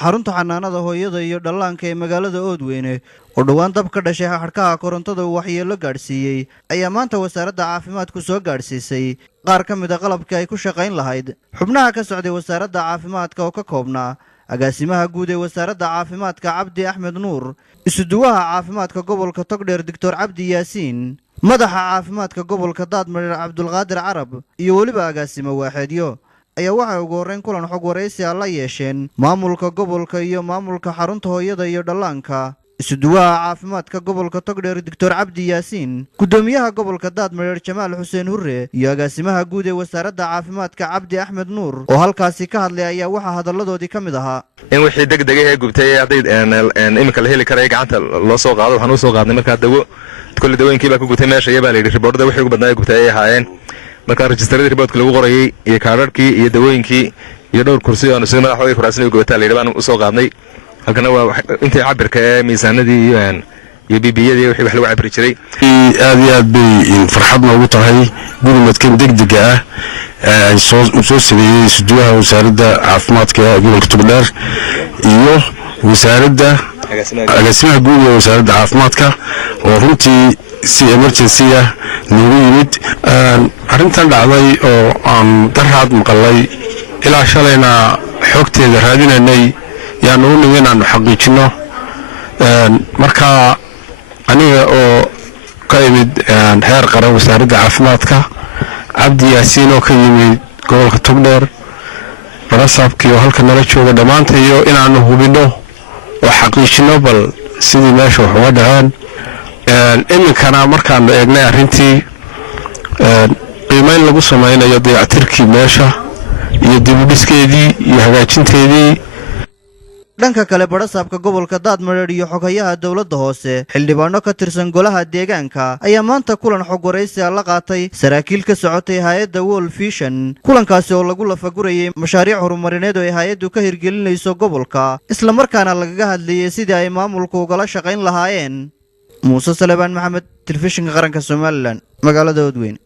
xarunta xanaanada hooyada iyo dhallaanka ee magaalada Oodweyne oo dhawaan dab ka dhashay xadhkaha korontada uu waxyeello gaadhsiiyey ayaa maanta wasaaradda caafimaadku soo gaadhsiisay qaar ka mid ah qalabkii ay ku shaqayn lahayd xubnaha ka socday wasaaradda caafimaadka oo ka koobnaa agaasimaha guud ee wasaaradda caafimaadka Cabdi Axmed Nuur, isuduwaha caafimaadka gobolka Togdheer Dr. Cabdi Yaasiin, madaxa caafimaadka gobolka Daadmareer Cabdulqaadir Carab iyo waliba agaasimo waaxeedyo ayaa waxay ugu horreyn kulan xog waraysi ah la yeesheen maamulka gobolka iyo maamulka xarunta hooyada iyo dhallaanka. isuduwaha caafimaadka gobolka Togdheer Dr. Cabdi Yaasiin, gudoomiyaha gobolka Daadmareer Jamaal Xuseen Hurre iyo agaasimaha guud ee wasaaradda caafimaadka Cabdi Axmed Nuur oo halkaasi ka hadlay ayaa waxa hadalladoodii ka mid ahaa in wixii degdeg ah ee gubtay haday imika la heli karay gacanta loo soo qaado. waxaan u soo qaadnay markaa dawo kulli dawooyinkii baa ku gubtay meesha iyaba la yidhi riboorada wixii ugu badnaa gubtay ay ahaayeen. marka registerada riboodka lagu qorayay iyo kaararkii iyo dawooyinkii iyo dhowr kursi oo sida madaxweynaha kuraasna gubataa la yidhi baan u soo qaadnay. halkana waa intii cabirka ee miisaanadii iyo bibiyadii wixii wax lagu cabiri jiray. aad iyo aad bay farxad noogu tahay gurmadkan degdega ah ay soo sameeyey isuduwaha wasaaradda caafimaadka gobolka Togdheer iyo wasaaradda agaasimaha guud ee wasaaradda caafimaadka oo runtii si emergency ah noogu yimid. arrintan dhacday oo aan daraad maqalay ilaa shalayna xogteeda raadinaynay yaan u nimid inaanu xaqiijino. marka aniga oo ka yimid heer qaran wasaaradda caafimaadka, Cabdi Yaasiin oo ka yimid gobolka Togdheer, barasaabkii oo halka nala jooga dhammaantayo inaanu hubino oo xaqiijino bal sidii meesha wax uga dhaceen. iminkana markaanu eegnay arrintii qiimayn lagu samaynayo dayactirkii meesha iyo dibudhiskeedii iyo hagaajinteedii. dhanka kale barasaabka gobolka Daadmareer iyo xogayaha dawladda hoose xildhibaano ka tirsan golaha deegaanka ayaa maanta kulan xog waraysi ah la qaatay saraakiil ka socotay hay'adda World Vision. kulankaasi oo lagu lafagurayay mashaariic horumarineed oo ay hay'addu ka hirgelinayso gobolka isla markaana lagaga hadlayay sidii ay maamulku ugala shaqayn lahaayeen. Muuse Salebaan Maxamed, Telefishinka Qaranka Soomaaliland, magaalada Oodweyne.